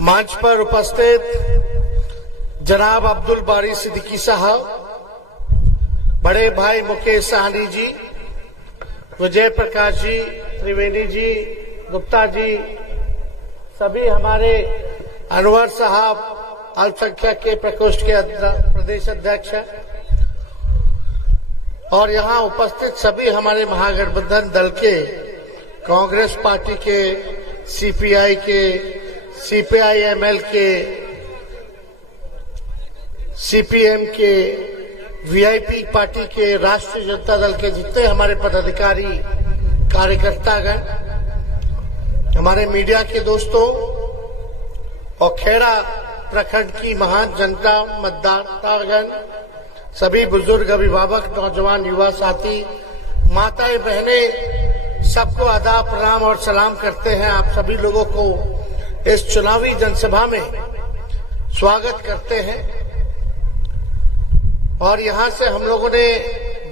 मंच पर उपस्थित जनाब अब्दुल बारी सिद्दीकी साहब, बड़े भाई मुकेश सहनी जी, विजय प्रकाश जी, त्रिवेदी जी, गुप्ता जी, सभी हमारे अनवर साहब अल्पसंख्यक के प्रकोष्ठ के प्रदेश अध्यक्ष हैं और यहाँ उपस्थित सभी हमारे महागठबंधन दल के, कांग्रेस पार्टी के, सीपीआई के, सीपीआई-एमएल के, सीपीएम के, वीआईपी पार्टी के, राष्ट्रीय जनता दल के जितने हमारे पदाधिकारी कार्यकर्तागण, हमारे मीडिया के दोस्तों और खेड़ा प्रखंड की महान जनता, मतदातागण, सभी बुजुर्ग, अभिभावक, नौजवान, युवा साथी, माताएं, बहनें, सबको आदाब, प्रणाम और सलाम करते हैं। आप सभी लोगों को इस चुनावी जनसभा में स्वागत करते हैं और यहां से हम लोगों ने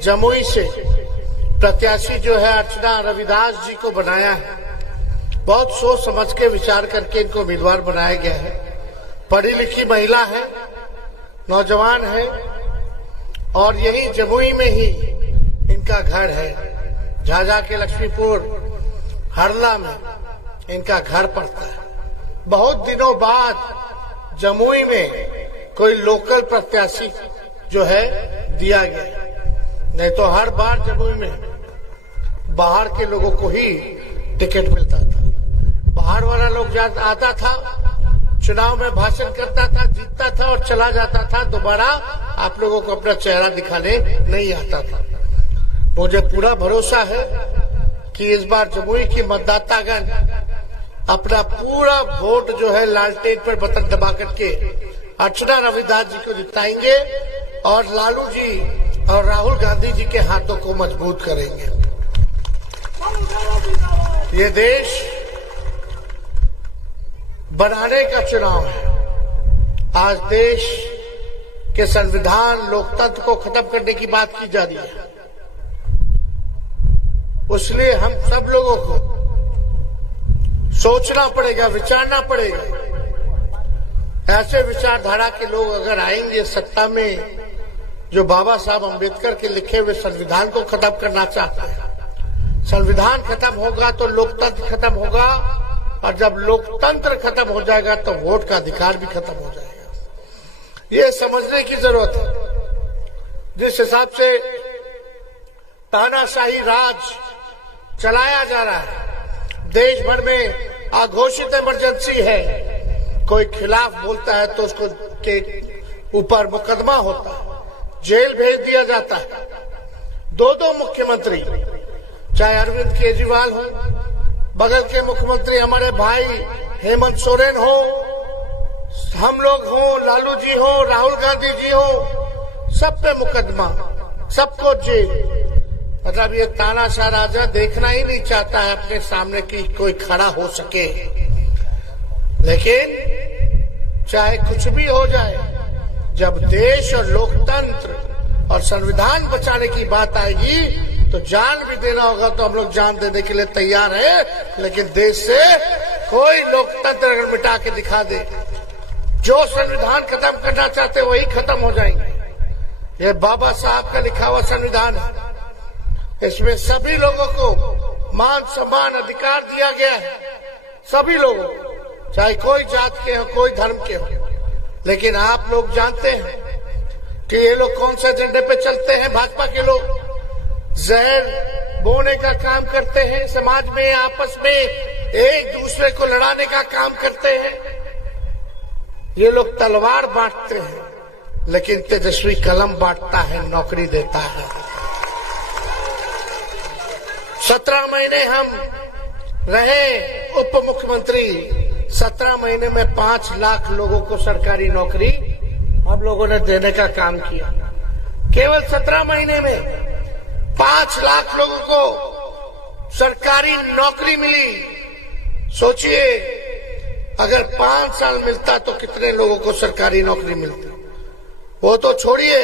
जमुई से प्रत्याशी जो है अर्चना रविदास जी को बनाया है। बहुत सोच समझ के विचार करके इनको उम्मीदवार बनाया गया है। पढ़ी लिखी महिला है, नौजवान है और यही जमुई में ही इनका घर है। झाझा के लक्ष्मीपुर हरला में इनका घर पड़ता है। बहुत दिनों बाद जमुई में कोई लोकल प्रत्याशी जो है दिया गया, नहीं तो हर बार जमुई में बाहर के लोगों को ही टिकट मिलता था। बाहर वाला लोग आता था, चुनाव में भाषण करता था, जीतता था और चला जाता था। दोबारा आप लोगों को अपना चेहरा दिखाने नहीं आता था। मुझे पूरा भरोसा है कि इस बार जमुई की मतदातागण अपना पूरा वोट जो है लालटेन पर बटन दबा करके अर्चना रविदास जी को जिताएंगे और लालू जी और राहुल गांधी जी के हाथों को मजबूत करेंगे। ये देश बनाने का चुनाव है। आज देश के संविधान, लोकतंत्र को खत्म करने की बात की जा रही है। इसलिए हम सब लोगों को सोचना पड़ेगा, विचारना पड़ेगा। ऐसे विचारधारा के लोग अगर आएंगे सत्ता में जो बाबा साहब अम्बेडकर के लिखे हुए संविधान को खत्म करना चाहते हैं। संविधान खत्म होगा तो लोकतंत्र खत्म होगा और जब लोकतंत्र खत्म हो जाएगा तो वोट का अधिकार भी खत्म हो जाएगा। ये समझने की जरूरत है। जिस हिसाब से तानाशाही राज चलाया जा रहा है, देश भर में अघोषित इमरजेंसी है, कोई खिलाफ बोलता है तो उसको के ऊपर मुकदमा होता है, जेल भेज दिया जाता है। दो मुख्यमंत्री, चाहे अरविंद केजरीवाल हो, बगल के मुख्यमंत्री हमारे भाई हेमंत सोरेन हो, हम लोग हो, लालू जी हो, राहुल गांधी जी हो, सब पे मुकदमा, सबको जेल। मतलब ये तानाशाह राजा देखना ही नहीं चाहता है अपने सामने कि कोई खड़ा हो सके। लेकिन चाहे कुछ भी हो जाए, जब देश और लोकतंत्र और संविधान बचाने की बात आएगी तो जान भी देना होगा तो हम लोग जान देने के लिए तैयार हैं। लेकिन देश से कोई लोकतंत्र अगर मिटा के दिखा दे, जो संविधान खत्म करना चाहते वही खत्म हो जाएंगे। ये बाबा साहब का लिखा हुआ संविधान है। इसमें सभी लोगों को मान सम्मान अधिकार दिया गया है, सभी लोगों को, चाहे कोई जात के हो, कोई धर्म के हो। लेकिन आप लोग जानते हैं कि ये लोग कौन से एजेंडे पे चलते हैं। भाजपा के लोग जहर बोने का काम करते हैं, समाज में आपस में एक दूसरे को लड़ाने का काम करते हैं। ये लोग तलवार बांटते हैं, लेकिन तेजस्वी कलम बांटता है, नौकरी देता है। 17 महीने हम रहे उप मुख्यमंत्री, 17 महीने में 5 लाख लोगों को सरकारी नौकरी हम लोगों ने देने का काम किया। केवल 17 महीने में 5 लाख लोगों को सरकारी नौकरी मिली। सोचिए अगर 5 साल मिलता तो कितने लोगों को सरकारी नौकरी मिलती। वो तो छोड़िए,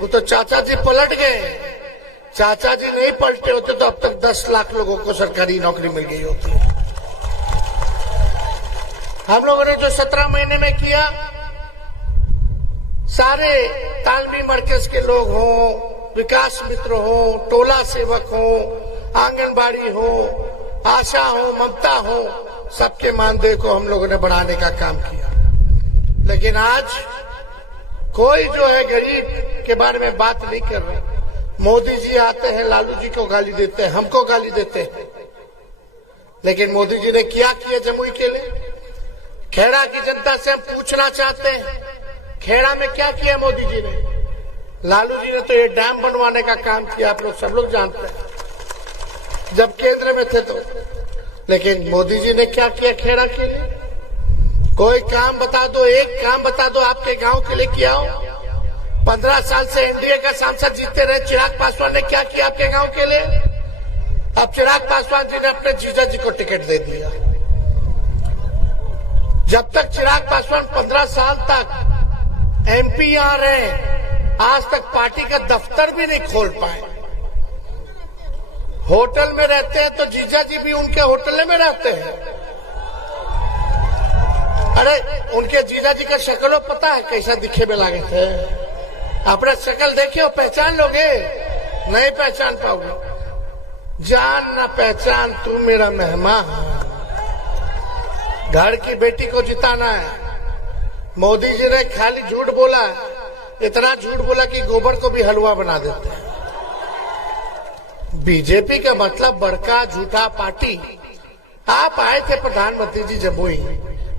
वो तो चाचा जी पलट गए, चाचा जी नहीं पलटे होते तो अब तक 10 लाख लोगों को सरकारी नौकरी मिल गई होती। हम लोगों ने जो 17 महीने में किया, सारे तालमी मरकज के लोग हों, विकास मित्र हो, टोला सेवक हो, आंगनबाड़ी हो, आशा हो, ममता हो, सबके मानदेय को हम लोगों ने बढ़ाने का काम किया। लेकिन आज कोई जो है गरीब के बारे में बात नहीं कर रहा। मोदी जी आते हैं, लालू जी को गाली देते हैं, हमको गाली देते हैं। लेकिन मोदी जी ने क्या किया जमुई के लिए? खेड़ा की जनता से हम पूछना चाहते हैं, खेड़ा में क्या किया मोदी जी ने? लालू जी ने तो ये डैम बनवाने का काम किया, आप लोग सब लोग जानते हैं, जब केंद्र में थे तो। लेकिन मोदी जी ने क्या किया खेड़ा के लिए? कोई काम बता दो, एक काम बता दो आपके गांव के लिए किया हो। 15 साल से एनडीए का सांसद जीते रहे चिराग पासवान ने क्या किया आपके गांव के लिए? अब चिराग पासवान जी ने अपने जीजा जी को टिकट दे दिया। जब तक चिराग पासवान 15 साल तक एमपी आ रहे, आज तक पार्टी का दफ्तर भी नहीं खोल पाए। होटल में रहते हैं तो जीजा जी भी उनके होटल में रहते हैं। अरे उनके जीजा जी का शक्ल पता है कैसा दिखे में लागे थे? अपना शक्ल देखे हो पहचान लोगे? नहीं पहचान पाओगे। जान ना पहचान तू मेरा मेहमान है। घर की बेटी को जिताना है। मोदी जी ने खाली झूठ बोला, इतना झूठ बोला कि गोबर को भी हलवा बना देते हैं। बीजेपी का मतलब बड़का झूठा पार्टी। आप आए थे प्रधानमंत्री जी जमुई,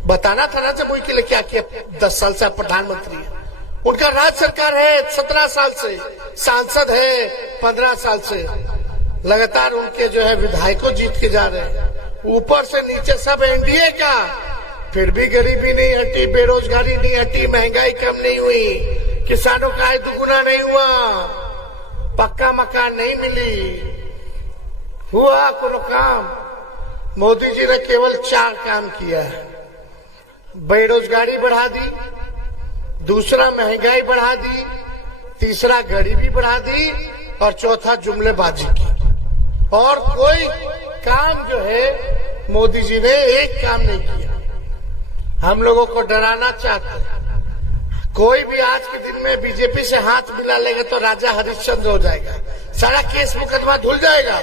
बताना था ना जमुई के लिए क्या किया। 10 साल से आप प्रधानमंत्री हैं, उनका राज्य सरकार है 17 साल से, सांसद है 15 साल से, लगातार उनके जो है विधायकों जीत के जा रहे हैं, ऊपर से नीचे सब एनडीए का। फिर भी गरीबी नहीं हटी, बेरोजगारी नहीं हटी, महंगाई कम नहीं हुई, किसानों का आय दुगुना नहीं हुआ, पक्का मकान नहीं मिली, हुआ कोनो काम? मोदी जी ने केवल 4 काम किया है। बेरोजगारी बढ़ा दी, दूसरा महंगाई बढ़ा दी, तीसरा गरीबी बढ़ा दी और चौथा जुमलेबाजी की। और कोई काम जो है मोदी जी ने एक काम नहीं किया। हम लोगों को डराना चाहते हैं। कोई भी आज के दिन में बीजेपी से हाथ मिला लेगा तो राजा हरिश्चंद्र हो जाएगा, सारा केस मुकदमा धुल जाएगा।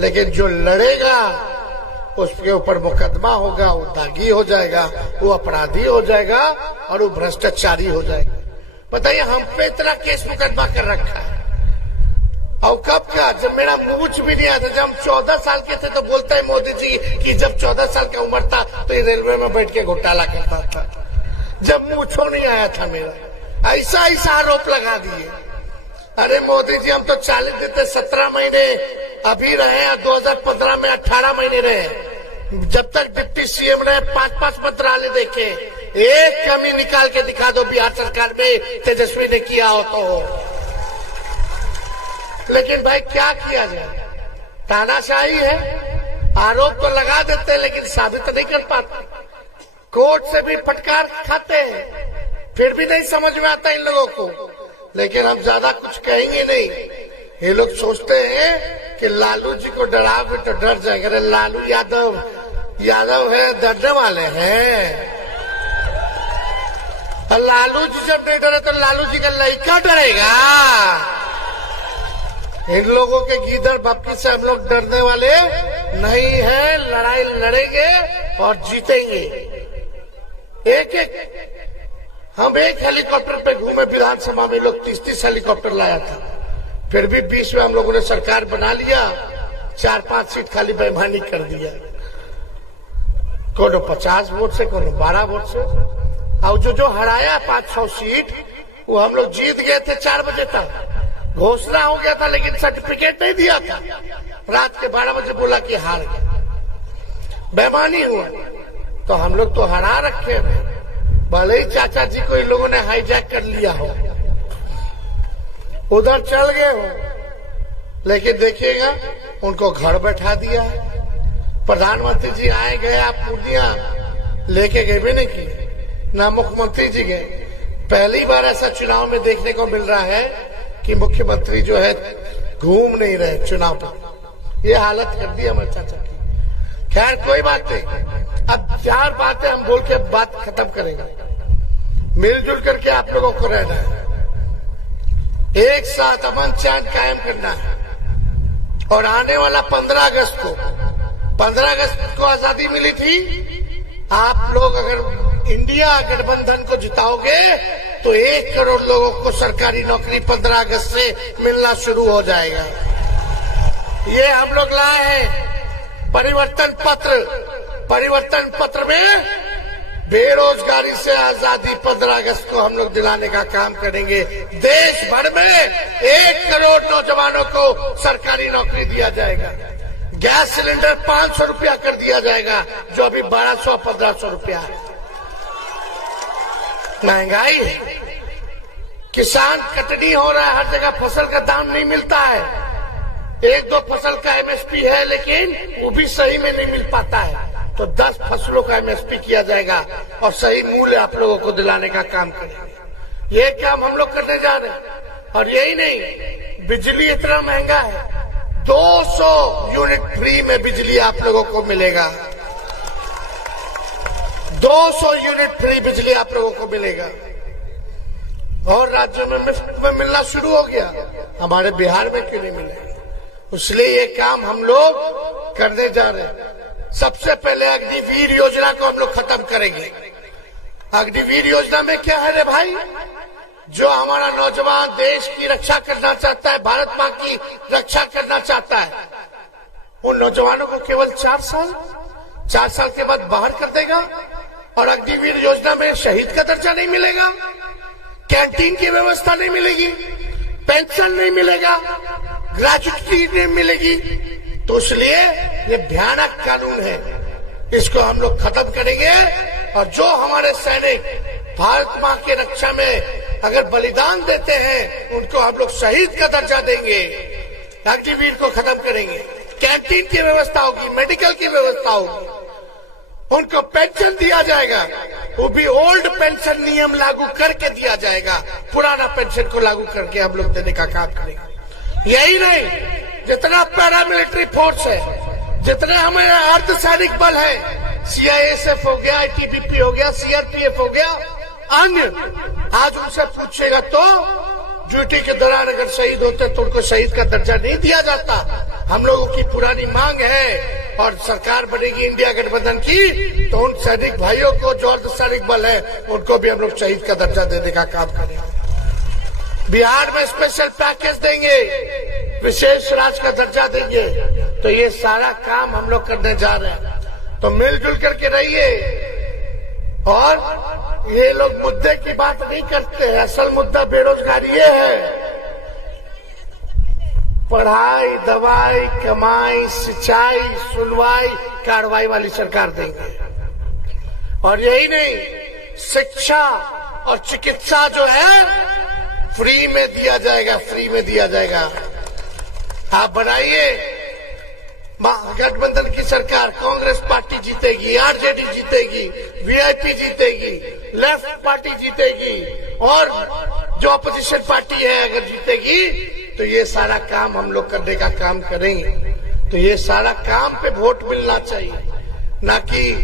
लेकिन जो लड़ेगा उसके ऊपर मुकदमा होगा, वो दागी हो जाएगा, वो अपराधी हो जाएगा और वो भ्रष्टाचारी हो जाएगा। बताइए हम पे इतना केस मुकदमा कर रखा है। और कब का? जब मेरा मूछ भी नहीं आता, जब हम 14 साल के थे तो बोलता है मोदी जी कि जब 14 साल का उम्र था तो ये रेलवे में बैठ के घोटाला करता था, जब मूछो नहीं आया था मेरा। ऐसा ऐसा आरोप लगा दिए। अरे मोदी जी हम तो 40 देते, 17 महीने अभी रहे, 2015 में 18 महीने रहे। जब तक डिप्टी सीएम रहे 5-5 मंत्रालय देखे। एक कमी निकाल के दिखा दो बिहार सरकार में तेजस्वी ने किया हो तो। लेकिन भाई क्या किया जाए? तानाशाही है। आरोप तो लगा देते हैं लेकिन साबित नहीं कर पाते। कोर्ट से भी फटकार खाते हैं, फिर भी नहीं समझ में आता इन लोगों को। लेकिन हम ज्यादा कुछ कहेंगे नहीं। ये लोग सोचते हैं कि लालू जी को डराओगे तो डर जाएंगे। अरे लालू यादव है, डरने वाले हैं। लालू जी जब नहीं डरे तो लालू जी का लड़का डरेगा। इन लोगों के गीदड़ बप्पी से हम लोग डरने वाले नहीं है। लड़ाई लड़ेंगे और जीतेंगे। हम एक हेलीकॉप्टर पे घूमे विधानसभा में, लोग 30-30 हेलीकॉप्टर लाया था। फिर भी 20 में हम लोगों ने सरकार बना लिया, 4-5 सीट खाली बेईमानी कर दिया। कोनो 50 वोट से, कोनो 12 वोट से। और जो हराया 500 सीट, वो हम लोग जीत गए थे 4 बजे तक। घोषणा हो गया था लेकिन सर्टिफिकेट नहीं दिया था। रात के 12 बजे बोला कि हार गया। बेईमानी हुआ तो हम लोग तो हरा रखे हैं। भले ही चाचा जी को इन लोगों ने हाईजैक कर लिया हो, उधर चल गए हो, लेकिन देखिएगा उनको घर बैठा दिया। प्रधानमंत्री जी आए गए, आप पूर्णिया लेके गए भी नहीं किए, ना मुख्यमंत्री जी गए। पहली बार ऐसा चुनाव में देखने को मिल रहा है कि मुख्यमंत्री जो है घूम नहीं रहे चुनाव पर। ये हालत कर दी हमारे चाचा की। खैर कोई बात नहीं, अब 4 बातें हम बोल के बात खत्म करेंगे। मिलजुल करके आप लोगों को रहना है, एक साथ अमन चैन कायम करना है। और आने वाला 15 अगस्त को आजादी मिली थी। आप लोग अगर इंडिया गठबंधन को जिताओगे तो 1 करोड़ लोगों को सरकारी नौकरी 15 अगस्त से मिलना शुरू हो जाएगा। ये हम लोग लाए हैं परिवर्तन पत्र में बेरोजगारी से आजादी 15 अगस्त को हम लोग दिलाने का काम करेंगे। देश भर में 1 करोड़ नौजवानों को सरकारी नौकरी दिया जाएगा। गैस सिलेंडर 500 रुपया कर दिया जाएगा, जो अभी 1200-1500 रुपया है। महंगाई है, किसान कटनी हो रहा है, हर जगह फसल का दाम नहीं मिलता है। 1-2 फसल का एमएसपी है, लेकिन वो भी सही में नहीं मिल पाता है। तो 10 फसलों का एमएसपी किया जाएगा और सही मूल्य आप लोगों को दिलाने का काम करेंगे। ये काम हम लोग करने जा रहे हैं। और यही नहीं, बिजली इतना महंगा है, 200 यूनिट फ्री में बिजली आप लोगों को मिलेगा। 200 यूनिट फ्री बिजली आप लोगों को मिलेगा। और राज्यों में मुफ्त में मिलना शुरू हो गया, हमारे बिहार में क्यों नहीं मिलेगा? इसलिए ये काम हम लोग करने जा रहे हैं। सबसे पहले अग्निवीर योजना को हम लोग खत्म करेंगे। अग्निवीर योजना में क्या है रे भाई? जो हमारा नौजवान देश की रक्षा करना चाहता है, भारत माँ की रक्षा करना चाहता है, उन नौजवानों को केवल 4 साल के बाद बाहर कर देगा। और अग्निवीर योजना में शहीद का दर्जा नहीं मिलेगा, कैंटीन की व्यवस्था नहीं मिलेगी, पेंशन नहीं मिलेगा, ग्रेजुएटी नहीं मिलेगी। तो इसलिए ये भयानक कानून है, इसको हम लोग खत्म करेंगे। और जो हमारे सैनिक भारत माँ की रक्षा में अगर बलिदान देते हैं, उनको हम लोग शहीद का दर्जा देंगे। अग्निवीर को खत्म करेंगे, कैंटीन की व्यवस्था होगी, मेडिकल की व्यवस्था होगी, उनको पेंशन दिया जाएगा, वो भी ओल्ड पेंशन नियम लागू करके दिया जाएगा। पुराना पेंशन को लागू करके हम लोग देने का काम करेंगे। यही नहीं, जितना पैरामिलिट्री फोर्स है, जितने हमारे अर्धसैनिक बल है, सीआईएसएफ हो गया, आईटीबीपी हो गया, सीआरपीएफ हो गया, अन्य, आज उनसे पूछेगा तो ड्यूटी के दौरान अगर शहीद होते तो उनको शहीद का दर्जा नहीं दिया जाता। हम लोगों की पुरानी मांग है और सरकार बनेगी इंडिया गठबंधन की, तो उन सैनिक भाइयों को जो अर्धसैनिक बल है उनको भी हम लोग शहीद का दर्जा देने का काम करेंगे। बिहार में स्पेशल पैकेज देंगे, विशेष राज्य का दर्जा देंगे। तो ये सारा काम हम लोग करने जा रहे हैं। तो मिलजुल करके रहिए। और ये लोग मुद्दे की बात नहीं करते हैं, असल मुद्दा बेरोजगारी है। पढ़ाई, दवाई, कमाई, सिंचाई, सुनवाई, कार्रवाई वाली सरकार देंगे। और यही नहीं, शिक्षा और चिकित्सा जो है फ्री में दिया जाएगा, फ्री में दिया जाएगा। आप बनाइए गठबंधन की सरकार, कांग्रेस पार्टी जीतेगी, आरजेडी जीतेगी, वीआईपी जीतेगी, लेफ्ट पार्टी जीतेगी, और जो अपोजिशन पार्टी है अगर जीतेगी, तो ये सारा काम हम लोग करने का काम करेंगे। तो ये सारा काम पे वोट मिलना चाहिए, ना कि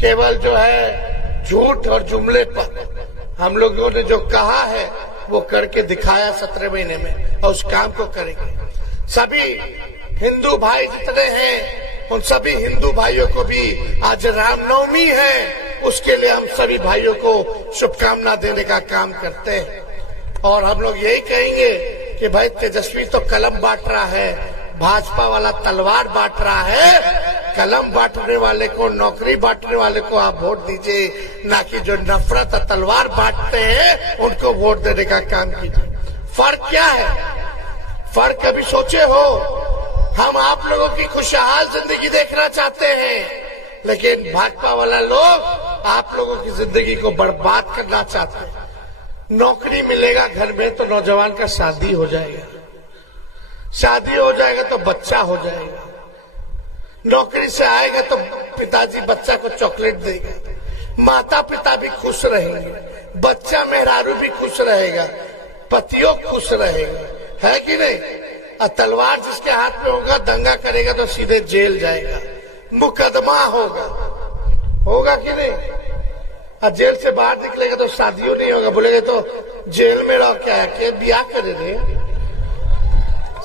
केवल जो है झूठ और जुमले पर। हम लोगों ने जो कहा है वो करके दिखाया 17 महीने में, और उस काम को करेंगे। सभी हिंदू भाई जितने हैं, उन सभी हिंदू भाइयों को भी आज रामनवमी है, उसके लिए हम सभी भाइयों को शुभकामना देने का काम करते हैं। और हम लोग यही कहेंगे कि भाई तेजस्वी तो कलम बांट रहा है, भाजपा वाला तलवार बांट रहा है। कलम बांटने वाले को, नौकरी बांटने वाले को आप वोट दीजिए, ना कि जो नफरत और तलवार बांटते हैं उनको वोट देने का काम कीजिए। फर्क क्या है? फर्क कभी सोचे हो? हम आप लोगों की खुशहाल जिंदगी देखना चाहते हैं, लेकिन भाजपा वाला लोग आप लोगों की जिंदगी को बर्बाद करना चाहते हैं। नौकरी मिलेगा घर में तो नौजवान का शादी हो जाएगा, शादी हो जाएगा तो बच्चा हो जाएगा, नौकरी से आएगा तो पिताजी बच्चा को चॉकलेट देगा, माता पिता भी खुश रहेंगे, बच्चा मेहरारू भी खुश रहेगा, पतियों खुश रहेगा, है कि नहीं? और तलवार जिसके हाथ में होगा, दंगा करेगा तो सीधे जेल जाएगा, मुकदमा होगा कि नहीं? और जेल से बाहर निकलेगा तो शादियों नहीं होगा, बोलेगा तो जेल में रहो क्या है कि ब्याह करे रहे।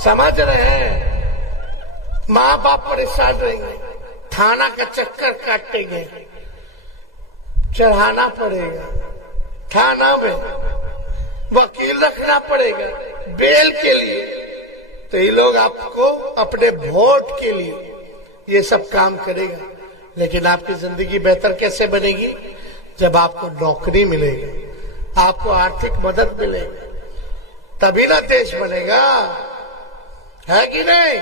समझ रहे हैं? माँ बाप परेशान रहेंगे, थाना का चक्कर काटेंगे, चढ़ाना पड़ेगा, थाना में वकील रखना पड़ेगा बेल के लिए। तो ये लोग आपको अपने वोट के लिए ये सब काम करेगा। लेकिन आपकी जिंदगी बेहतर कैसे बनेगी? जब आपको नौकरी मिलेगी, आपको आर्थिक मदद मिलेगी, तभी ना देश बनेगा, है कि नहीं?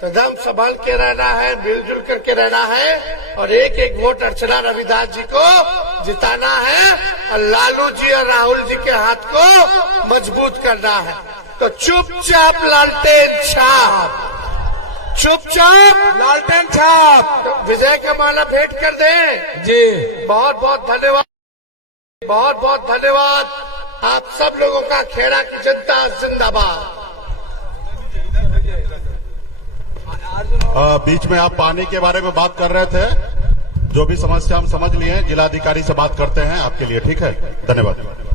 तो दम संभाल के रहना है, मिलजुल करके रहना है और एक एक वोट अर्चना रविदास जी को जिताना है और लालू जी और राहुल जी के हाथ को मजबूत करना है। तो चुपचाप लालटेन छाप, चुपचाप लालटेन छाप, तो विजय का माला भेंट कर दें जी। बहुत बहुत धन्यवाद, बहुत बहुत धन्यवाद। आप सब लोगों का खेड़ा की जनता जिंदाबाद। बीच में आप पानी के बारे में बात कर रहे थे, जो भी समस्या हम समझ लिए, जिलाधिकारी से बात करते हैं आपके लिए, ठीक है? धन्यवाद।